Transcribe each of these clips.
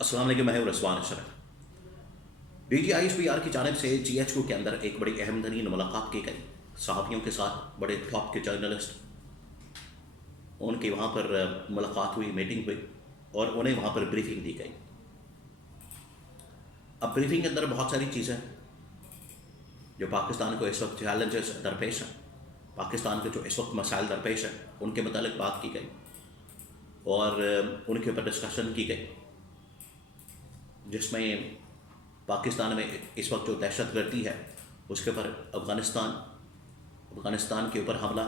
السلام علیکم، میں ہوں رضوان اشرف۔ DGISPR کی جانب سے GHQ کے اندر ایک بڑی اہم ترین ملاقات کی گئی صحافیوں کے ساتھ، بڑے ٹاپ کے جرنلسٹ ان کی وہاں پر ملاقات ہوئی، میٹنگ ہوئی اور انہیں وہاں پر بریفنگ دی گئی۔ اب بریفنگ کے اندر بہت ساری چیزیں جو پاکستان کو اس وقت چیلنجز درپیش ہیں، پاکستان کے جو اس وقت مسائل درپیش ہیں ان کے متعلق بات کی گئی اور ان کے اوپر ڈسکشن کی گئی، جس میں پاکستان میں اس وقت جو دہشت گردی ہے اس کے اوپر افغانستان کے اوپر حملہ،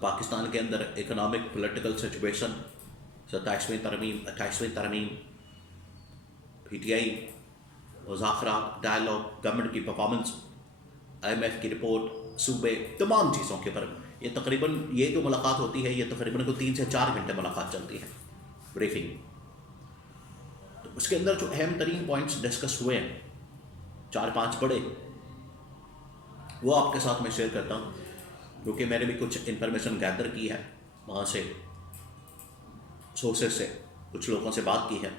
پاکستان کے اندر اکنامک پولیٹیکل سچویشن، 27ویں ترمیم، PTI مذاکرات، ڈائلاگ، گورنمنٹ کی پرفارمنس، IMF کی رپورٹ، صوبے، تمام چیزوں کے اوپر یہ جو ملاقات ہوتی ہے یہ تقریباً 3 سے 4 گھنٹے ملاقات چلتی ہے، بریفنگ۔ تو اس کے اندر جو اہم ترین پوائنٹس ڈسکس ہوئے ہیں 4-5 بڑے، وہ آپ کے ساتھ میں شیئر کرتا ہوں، کیونکہ میں نے بھی کچھ انفارمیشن گیدر کی ہے وہاں سے، سورسز سے، کچھ لوگوں سے بات کی ہے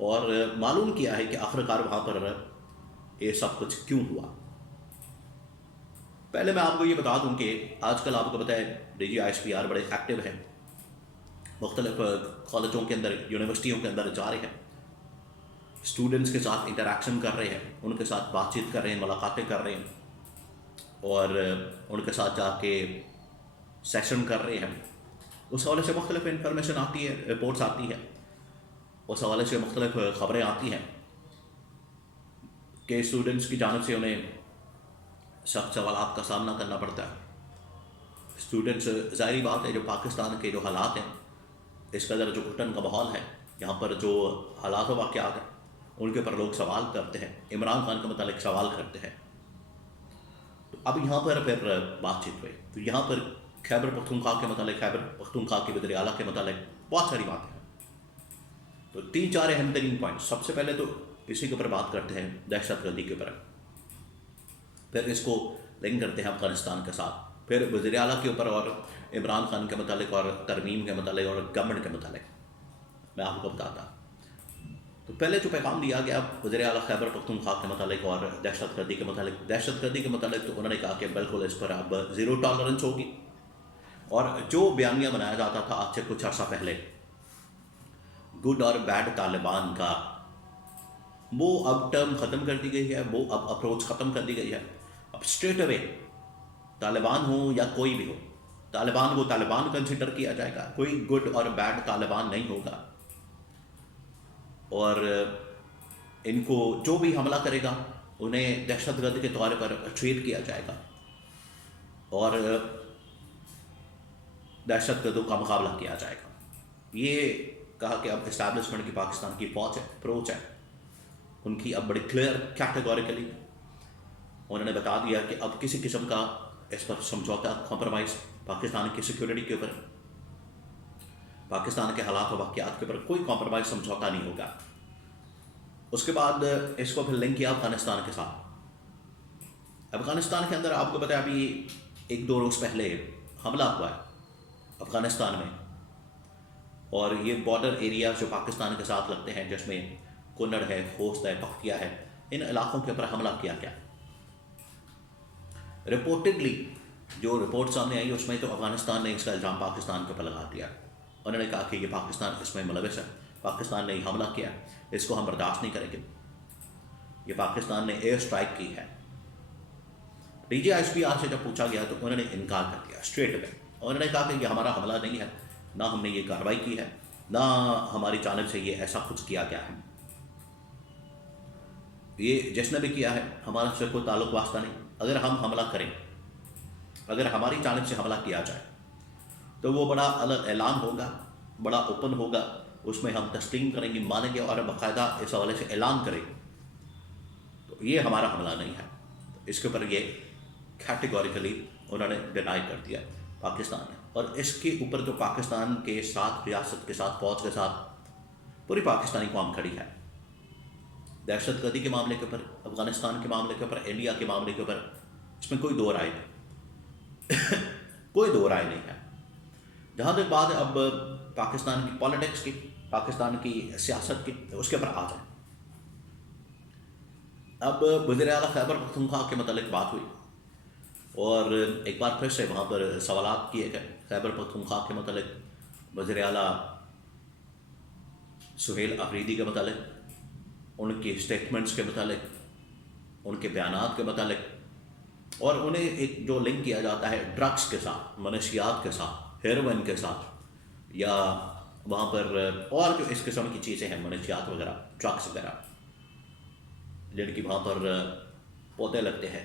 اور معلوم کیا ہے کہ آخرکار وہاں پر یہ سب کچھ کیوں ہوا۔ پہلے میں آپ کو یہ بتا دوں کہ آج کل آپ کو پتہ ہے DGISPR بڑے ایکٹیو ہیں، مختلف کالجوں کے اندر، یونیورسٹیوں کے اندر جا رہے ہیں، اسٹوڈنٹس کے ساتھ انٹریکشن کر رہے ہیں، ان کے ساتھ بات چیت کر رہے ہیں، ملاقاتیں کر رہے ہیں اور ان کے ساتھ جا کے سیشن کر رہے ہیں۔ اس حوالے سے مختلف انفارمیشن آتی ہے، رپورٹس آتی ہے، اس حوالے سے مختلف خبریں آتی ہیں کہ اسٹوڈنٹس کی جانب سے انہیں سخت سوالات کا سامنا کرنا پڑتا ہے۔ اسٹوڈنٹس، ظاہری بات ہے، جو پاکستان کے جو حالات ہیں، اس قدر جو گھٹن کا ماحول ہے، یہاں پر جو حالات و واقعات ہیں ان کے اوپر لوگ سوال کرتے ہیں، عمران خان کے متعلق سوال کرتے ہیں۔ تو اب یہاں پر پھر بات چیت ہوئی، تو یہاں پر خیبر پختونخوا کے متعلق، خیبر پختونخوا کے وزیر اعلیٰ کے متعلق بہت ساری باتیں ہیں۔ تو 3-4 اہم ترین پوائنٹ، سب سے پہلے تو اسی کے اوپر بات کرتے ہیں، دہشت گردی کے اوپر، پھر اس کو لنک کرتے ہیں افغانستان کے ساتھ، پھر وزیر اعلیٰ کے اوپر اور عمران خان کے متعلق اور ترمیم کے متعلق اور گورنمنٹ کے متعلق میں آپ کو بتاتا ہوں۔ تو پہلے جو پیغام دیا گیا وزیر اعلیٰ خیبر پختونخوا کے متعلق اور دہشت گردی کے متعلق، تو انہوں نے کہا کہ بالکل اس پر اب 0 ٹالرنس ہوگی، اور جو بیانیہ بنایا جاتا تھا آج سے کچھ عرصہ پہلے گڈ اور بیڈ طالبان کا، وہ اب ٹرم ختم کر دی گئی ہے، وہ اب اپروچ ختم کر دی گئی ہے۔ اب اسٹریٹ اوے طالبان ہو یا کوئی بھی ہو، طالبان کو طالبان کنسیڈر کیا جائے گا، کوئی گڈ اور بیڈ طالبان نہیں ہوگا، اور ان کو جو بھی حملہ کرے گا انہیں دہشت گرد کے طور پر ٹریٹ کیا جائے گا اور دہشت گردوں کا مقابلہ کیا جائے گا۔ یہ کہا کہ اب اسٹیبلشمنٹ کی پاکستان کی فوج ہے، اپروچ ہے ان کی، اب بڑی کلیئر کیٹیگوریکلی انہوں نے بتا دیا کہ اب کسی قسم کا اس پر سمجھوتا، کمپرومائز پاکستان کی سیکورٹی کے اوپر، پاکستان کے حالات و واقعات کے اوپر کوئی کمپرومائز، سمجھوتا نہیں ہوگا۔ اس کے بعد اس کو پھر لنک کیا افغانستان کے ساتھ۔ افغانستان کے اندر آپ کو پتہ ہے ابھی 1-2 روز پہلے حملہ ہوا ہے افغانستان میں، اور یہ بارڈر ایریا جو پاکستان کے ساتھ لگتے ہیں، جس میں کنڑ ہے، خوست ہے، پختیہ ہے، ان علاقوں کے اوپر حملہ کیا گیا۔ رپورٹڈلی جو رپورٹ سامنے آئی اس میں تو افغانستان نے اس کا الزام پاکستان کے اوپر لگا دیا، انہوں نے کہا کہ یہ پاکستان اس میں ملوث ہے، پاکستان نے حملہ کیا، اس کو ہم برداشت نہیں کریں گے، یہ پاکستان نے ایئر اسٹرائک کی ہے۔ DGISPR سے جب پوچھا گیا تو انہوں نے انکار کر دیا اسٹریٹ اوے، انہوں نے کہا کہ یہ ہمارا حملہ نہیں ہے، نہ ہم نے یہ کارروائی کی ہے، نہ ہماری جانب سے یہ ایسا کچھ کیا گیا ہے، یہ جس نے بھی کیا ہے ہمارا سے کوئی تعلق واسطہ نہیں۔ اگر ہم حملہ کریں، اگر ہماری جانب سے حملہ کیا جائے تو وہ بڑا الگ اعلان ہوگا، بڑا اوپن ہوگا، اس میں ہم تسلیم کریں گے، مانیں گے اور باقاعدہ اس حوالے سے اعلان کریں گے، تو یہ ہمارا حملہ نہیں ہے۔ اس کے اوپر یہ کیٹیگوریکلی انہوں نے ڈینائی کر دیا پاکستان نے، اور اس کے اوپر جو پاکستان کے ساتھ، ریاست کے ساتھ، فوج کے ساتھ پوری پاکستانی قوم کھڑی ہے، دہشت گردی کے معاملے کے اوپر، افغانستان کے معاملے کے اوپر، انڈیا کے معاملے کے اوپر، اس میں کوئی دو رائے نہیں کوئی دو رائے نہیں ہے۔ جہاں تک بات ہے اب پاکستان کی پالیٹکس کی، پاکستان کی سیاست کی، اس کے اوپر آ جائیں۔ اب وزیر اعلیٰ خیبر پختونخوا کے متعلق بات ہوئی، اور ایک بار پھر سے وہاں پر سوالات کیے گئے خیبر پختونخوا کے متعلق، وزیر اعلیٰ سہیل آفریدی کے متعلق، ان کی اسٹیٹمنٹس کے متعلق، ان کے بیانات کے متعلق، اور انہیں ایک جو لنک کیا جاتا ہے ڈرگس کے ساتھ، منشیات کے ساتھ، ہیروئن کے ساتھ، یا وہاں پر اور جو اس قسم کی چیزیں ہیں، منشیات وغیرہ، ڈرگس وغیرہ، جن کی وہاں پر پودے لگتے ہیں،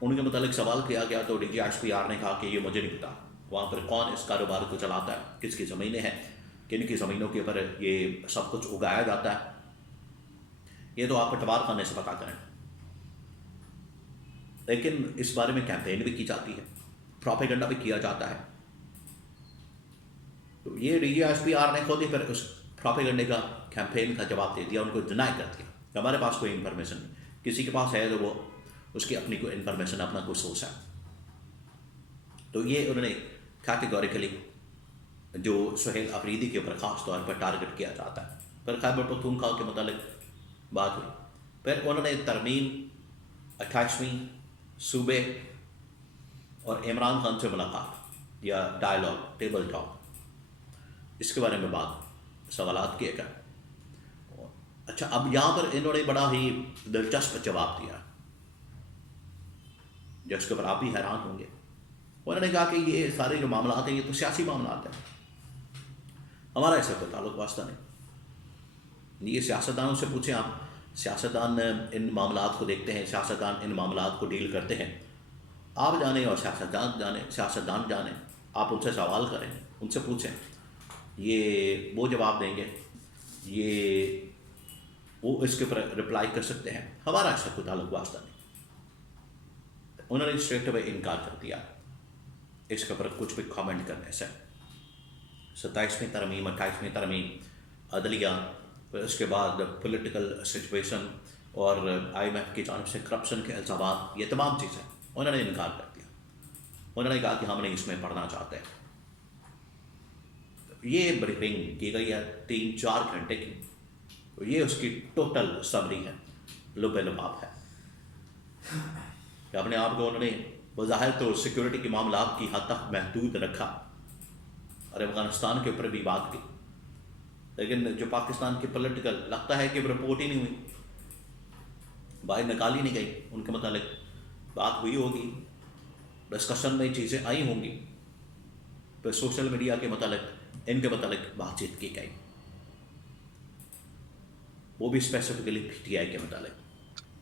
ان کے متعلق سوال کیا گیا تو D G S P R نے کہا کہ یہ مجھے نہیں پتا وہاں پر کون اس کاروبار کو چلاتا ہے، کس کی زمینیں ہیں، کن کی زمینوں کے اوپر یہ سب کچھ اگایا جاتا ہے، یہ تو آپ پٹوار خانے سے پتہ کریں۔ لیکن اس بارے میں کیمپین بھی کی جاتی ہے، پروپیگنڈا بھی کیا جاتا ہے۔ تو یہ D G S P R نے خود ہی پھر اس پروپیگنڈے کا کیمپین کا جواب دے دیا، ان کو ڈینائی کر دیا کہ ہمارے پاس کوئی انفارمیشن نہیں، کسی کے پاس ہے تو وہ اس کی اپنی کوئی انفارمیشن، اپنا کوئی سورس ہے۔ تو یہ انہوں نے کیٹیگوریکلی جو سہیل آفریدی کے اوپر خاص طور پر ٹارگٹ کیا جاتا ہے۔ پھر خیبر پختونخوا کے متعلق بات ہوئی، پھر انہوں نے ترمیم، 28ویں صوبے اور عمران خان سے ملاقات یا ڈائلاگ، ٹیبل ٹاک، اس کے بارے میں بات، سوالات کیے گئے۔ اچھا، اب یہاں پر انہوں نے بڑا ہی دلچسپ جواب دیا جس کے اوپر آپ بھی حیران ہوں گے۔ انہوں نے کہا کہ یہ سارے جو معاملات ہیں یہ تو سیاسی معاملات ہیں، ہمارا اس سے کوئی تعلق واسطہ نہیں۔ یہ سیاستدانوں سے پوچھیں آپ، سیاستدان ان معاملات کو دیکھتے ہیں، سیاستدان ان معاملات کو ڈیل کرتے ہیں، آپ جانیں اور سیاستدان جانیں، آپ ان سے سوال کریں، ان سے پوچھیں، یہ وہ جواب دیں گے، یہ وہ اس کے اوپر رپلائی کر سکتے ہیں، ہمارا اس سے کوئی تعلق واسطہ نہیں۔ انہوں نے اسٹریٹ اوے انکار کر دیا اس کے اوپر کچھ بھی کامنٹ کرنے سے۔ 27ویں ترمیم، 28ویں ترمیم، عدلیہ، پھر اس کے بعد پولیٹیکل سچویشن اور IMF کی جانب سے کرپشن کے الزامات، یہ تمام چیزیں انہوں نے انکار کر دیا۔ انہوں نے کہا کہ ہم نہیں اس میں پڑھنا چاہتے۔ یہ بریفنگ کی گئی ہے 3-4 گھنٹے کی، یہ اس کی ٹوٹل سمری ہے، لب لباب ہے کہ اپنے آپ کو انہوں نے بظاہر تو سیکورٹی کے معاملات کی حد تک محدود رکھا اور افغانستان کے اوپر بھی بات کی، لیکن جو پاکستان کی پولیٹیکل لگتا ہے کہ رپورٹ ہی نہیں ہوئی، باہر نکالی نہیں گئی، ان کے متعلق بات ہوئی ہوگی، ڈسکشن میں چیزیں آئی ہوں گی، پھر سوشل میڈیا کے متعلق ان کے متعلق بات چیت کی گئی، وہ بھی اسپیسیفکلی PTI کے متعلق۔